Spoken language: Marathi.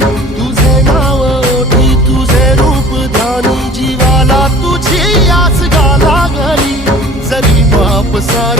तुझे नाव ओठी तुझे रूप ध्यानी जीवाला तुझी आस गाला घरी जरी बाप सा